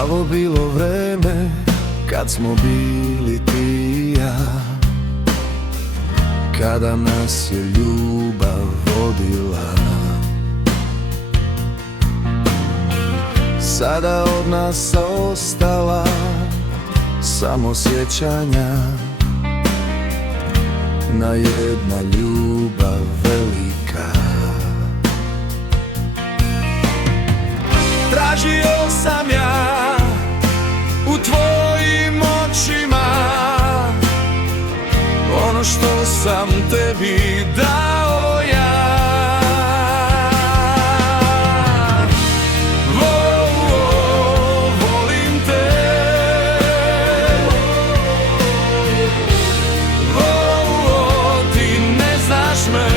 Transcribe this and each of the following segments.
Pravo bilo vreme kad smo bili ti i ja, kada nas je ljubav vodila. Sada od nas ostala samo sjećanja na jedna ljubav velika. Tražio sam ja u tvojim očima ono što sam tebi dao ja. Volim te, ti ne znaš me.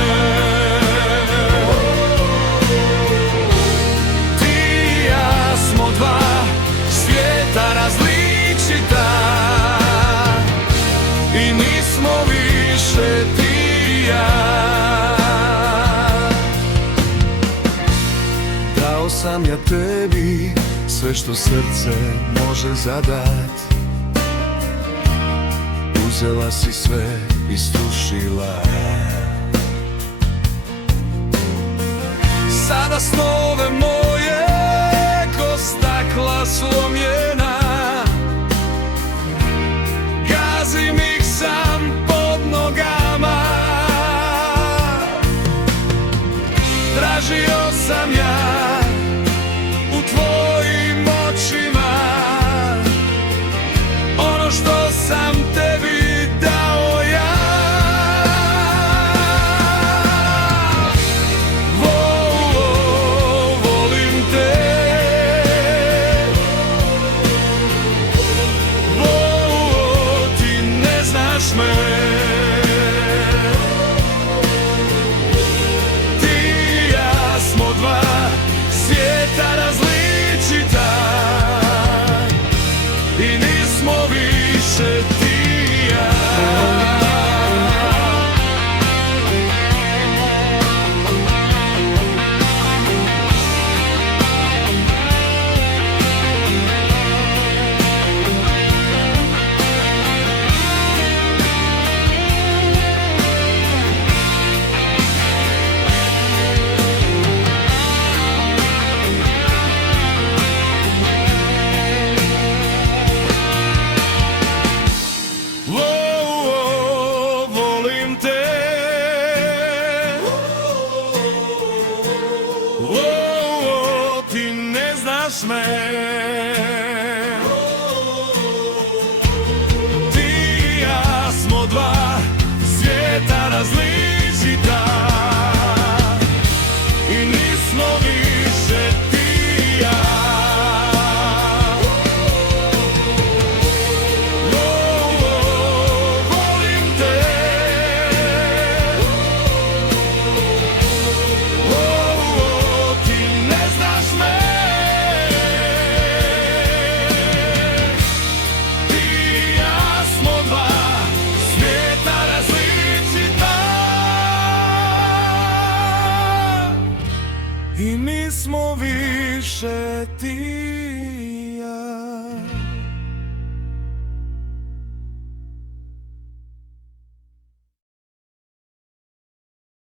Različita i nismo više ti i ja. Dao sam ja tebi sve što srce može zadat, uzela si sve i strušila. Sada snove moje ko stakla slomljena, gazim ih sam pod nogama. Tražio sam ja u tvojim očima ono što sam tebi dao ja. Volim te, me. Ti i ja smo dva svijeta različita i nismo više ti i ja. Ti ne znaš me. Ti i ja smo dva svijeta različita i nismo više ti i ja. Volim te, i nismo više ti i ja.